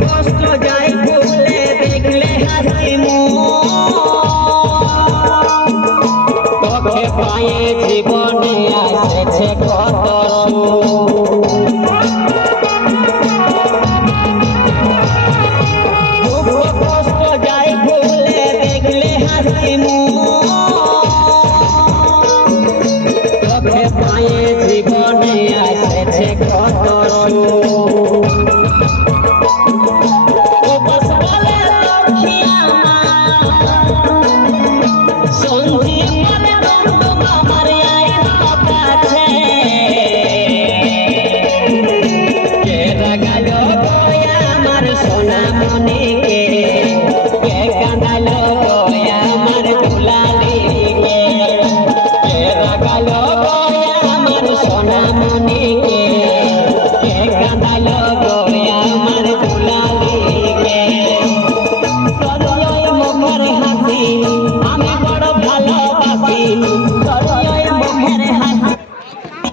কষ্ট যায় ভুলে দেখলে হাসি তোকে পায়ে জীবনে আসেছে কত কষ্ট যায় ভুলে দেখলে হাসি তোকে পায়ে জীবনে আসেছে কত Yeah.